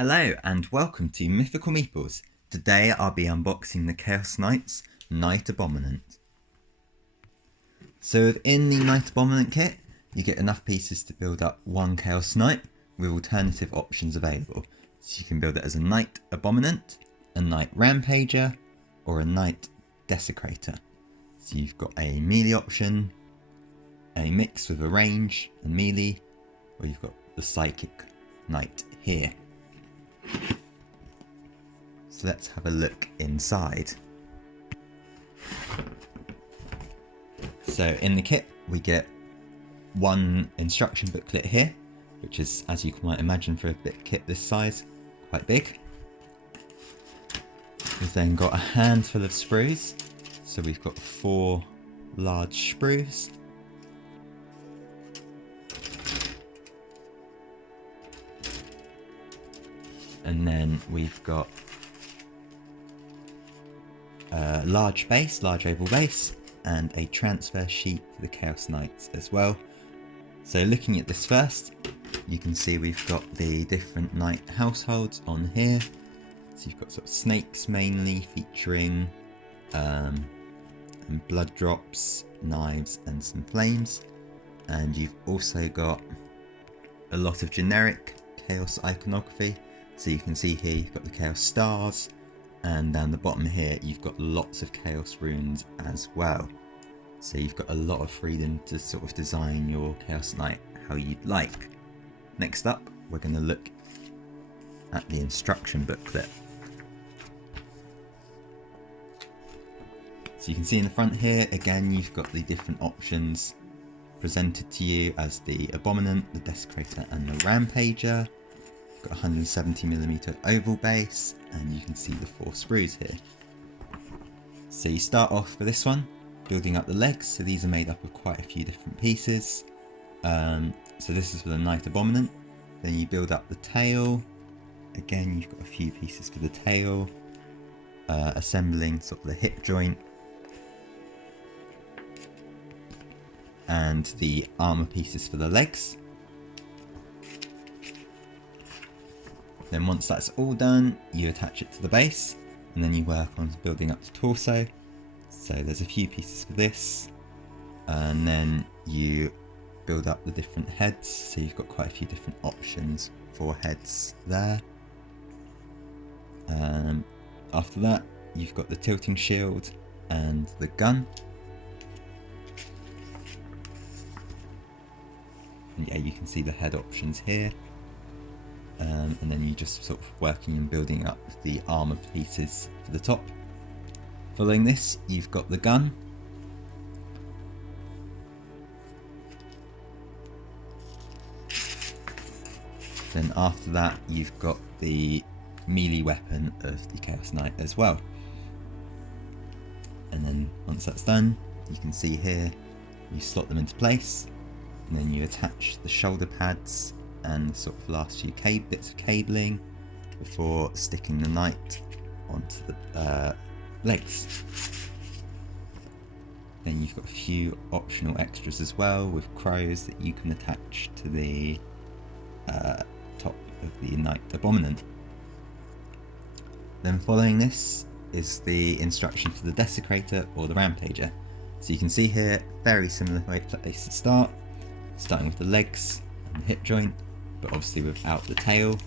Hello and welcome to Mythical Meeples. Today I'll be unboxing the Chaos Knight's Knight Abominant. So within the Knight Abominant kit, you get enough pieces to build up one Chaos Knight with alternative options available. So you can build it as a Knight Abominant, a Knight Rampager, or a Knight Desecrator. So you've got a melee option, a mix with a range and melee, or you've got the Psychic Knight here. So let's have a look inside. So in the kit we get one instruction booklet here, which is, as you might imagine for a kit this size, quite big. We've then got a handful of sprues. So we've got 4 large sprues. And then we've got a large oval base, and a transfer sheet for the Chaos Knights as well. So looking at this first, you can see we've got the different Knight households on here. So you've got sort of snakes mainly, featuring and blood drops, knives and some flames. And you've also got a lot of generic Chaos iconography. So you can see here you've got the Chaos Stars, and down the bottom here you've got lots of Chaos runes as well. So you've got a lot of freedom to sort of design your Chaos Knight how you'd like. Next up, we're going to look at the instruction booklet. So you can see in the front here, again, you've got the different options presented to you as the Abominant, the Desecrator and the Rampager. Got 170mm oval base, and you can see the 4 sprues here. So you start off with this one, building up the legs. So these are made up of quite a few different pieces. So this is for the Knight Abominant. Then you build up the tail. Again, you've got a few pieces for the tail. Assembling sort of the hip joint. And the armor pieces for the legs. Then once that's all done, you attach it to the base, and then you work on building up the torso. So there's a few pieces for this, and then you build up the different heads. So you've got quite a few different options for heads there. After that, you've got the tilting shield and the gun. And yeah, you can see the head options here. And then you just sort of working and building up the armor pieces for the top. Following this, you've got the gun. Then after that, you've got the melee weapon of the Chaos Knight as well. And then once that's done, you can see here, you slot them into place, and then you attach the shoulder pads and sort of last few bits of cabling before sticking the knight onto the legs. Then you've got a few optional extras as well, with crows that you can attach to the top of the Knight Abominant. Then following this is the instruction for the Desecrator or the Rampager. So you can see here, very similar place to start, starting with the legs and the hip joint, but obviously without the tail,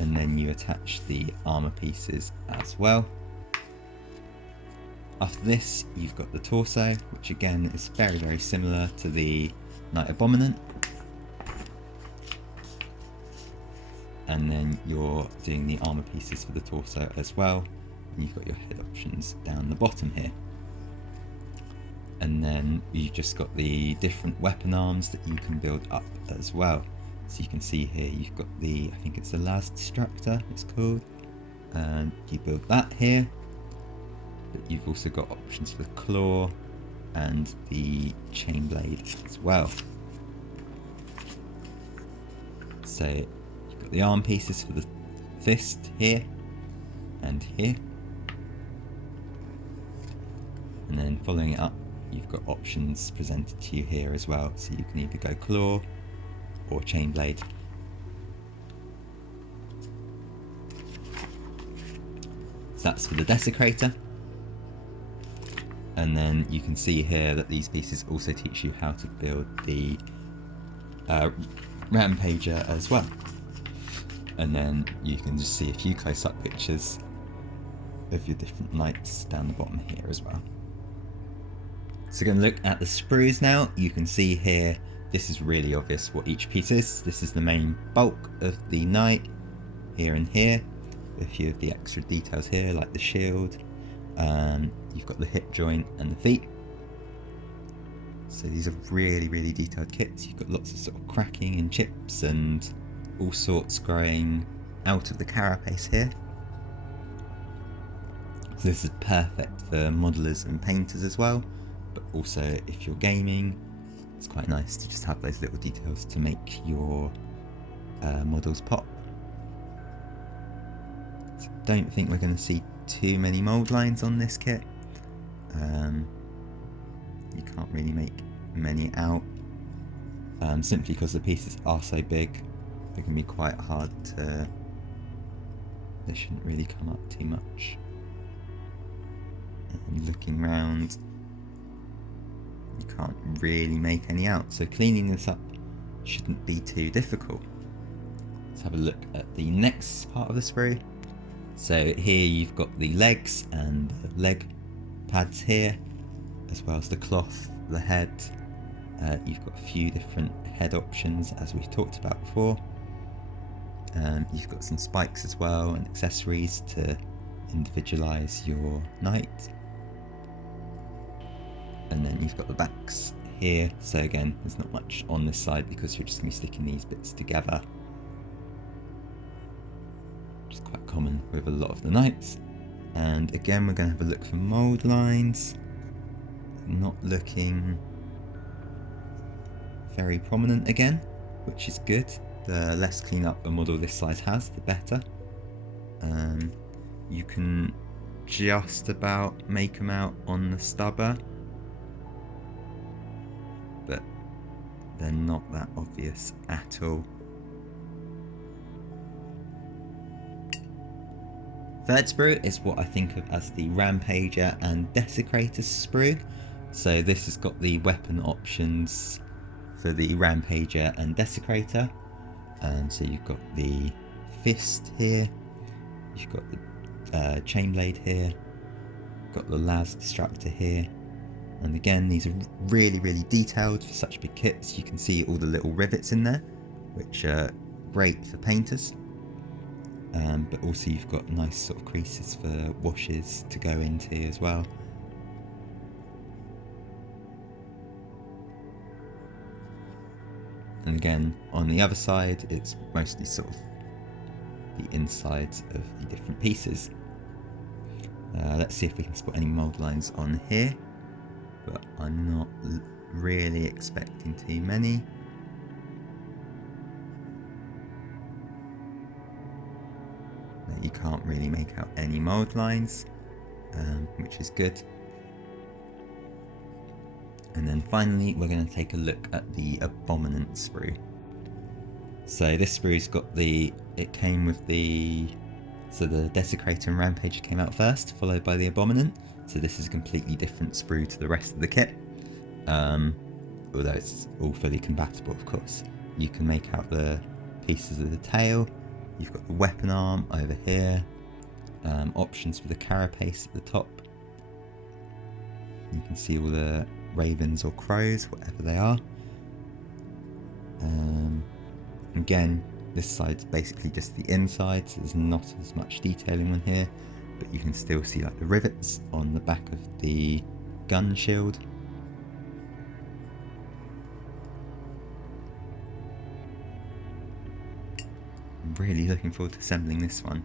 and then you attach the armor pieces as well. After this, you've got the torso, which again is very similar to the Knight Abominant, and then you're doing the armor pieces for the torso as well, and you've got your head options down the bottom here. And then you just got the different weapon arms that you can build up as well. So you can see here you've got the, I think it's the Laser Destructor it's called, and you build that here. But you've also got options for the claw and the chain blade as well. So you've got the arm pieces for the fist here and here. And then following it up, you've got options presented to you here as well. So you can either go claw or chain blade. So that's for the Desecrator. And then you can see here that these pieces also teach you how to build the Rampager as well. And then you can just see a few close-up pictures of your different knights down the bottom here as well. So we're going to look at the sprues now. You can see here, this is really obvious what each piece is. This is the main bulk of the knight, here and here. A few of the extra details here, like the shield. You've got the hip joint and the feet. So these are really, really detailed kits. You've got lots of sort of cracking and chips and all sorts growing out of the carapace here. So this is perfect for modelers and painters as well, but also if you're gaming, it's quite nice to just have those little details to make your models pop. So don't think we're going to see too many mould lines on this kit. You can't really make many out, simply because the pieces are so big. They can be quite hard to, they shouldn't really come up too much. And looking round, you can't really make any out, so cleaning this up shouldn't be too difficult. Let's have a look at the next part of the sprue. So here you've got the legs and the leg pads here, as well as the cloth, the head. You've got a few different head options as we've talked about before. You've got some spikes as well and accessories to individualize your knight. And then you've got the backs here. So again, there's not much on this side because you're just going to be sticking these bits together, which is quite common with a lot of the knights. And again, we're going to have a look for mould lines. Not looking very prominent again, which is good. The less cleanup a model this size has, the better. You can just about make them out on the stubber, but they're not that obvious at all. Third sprue is what I think of as the Rampager and Desecrator sprue. So this has got the weapon options for the Rampager and Desecrator. So you've got the fist here, you've got the chain blade here, got the Laser Destructor here, and again these are really, really detailed for such big kits. You can see all the little rivets in there, which are great for painters. But also you've got nice sort of creases for washes to go into as well. And again, on the other side, it's mostly sort of the insides of the different pieces. Let's see if we can spot any mould lines on here, but I'm not really expecting too many. You can't really make out any mould lines, which is good. And then finally, we're going to take a look at the Abominant sprue. So this sprue's got the, it came with the, so the Desecrator and Rampager came out first, followed by the Abominant. So this is a completely different sprue to the rest of the kit. Although it's all fully compatible, of course. You can make out the pieces of the tail. You've got the weapon arm over here. Options for the carapace at the top. You can see all the ravens or crows, whatever they are. Again, this side's basically just the inside, so there's not as much detailing on here, but you can still see like the rivets on the back of the gun shield. I'm really looking forward to assembling this one.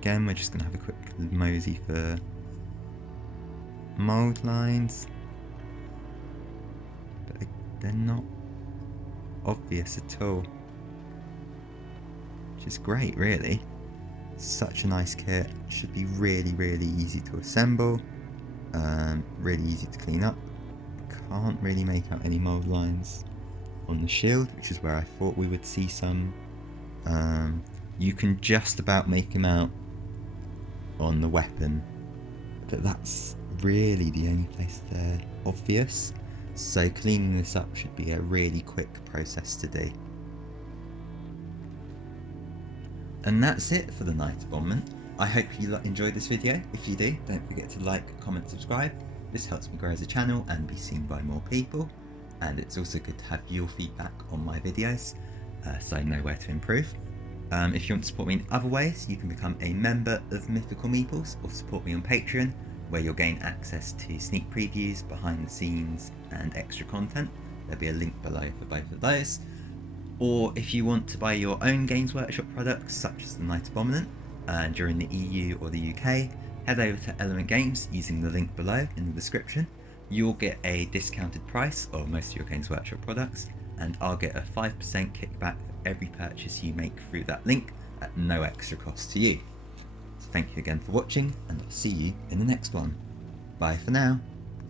Again, we're just going to have a quick mosey for mould lines, but they're not obvious at all, which is great really. Such a nice kit, should be really, really easy to assemble, really easy to clean up. Can't really make out any mould lines on the shield, which is where I thought we would see some. You can just about make them out on the weapon, but that's really the only place they're obvious, so cleaning this up should be a really quick process to do. And that's it for the Knight Abominant. I hope you enjoyed this video. If you do, don't forget to like, comment, subscribe. This helps me grow as a channel and be seen by more people, and it's also good to have your feedback on my videos so I know where to improve. If you want to support me in other ways, you can become a member of Mythical Meeples or support me on Patreon, where you'll gain access to sneak previews, behind the scenes and extra content. There'll be a link below for both of those. Or if you want to buy your own Games Workshop products such as the Knight Abominant during the EU or the UK, head over to Element Games using the link below in the description. You'll get a discounted price of most of your Games Workshop products, and I'll get a 5% kickback for every purchase you make through that link at no extra cost to you. So thank you again for watching, and I'll see you in the next one. Bye for now.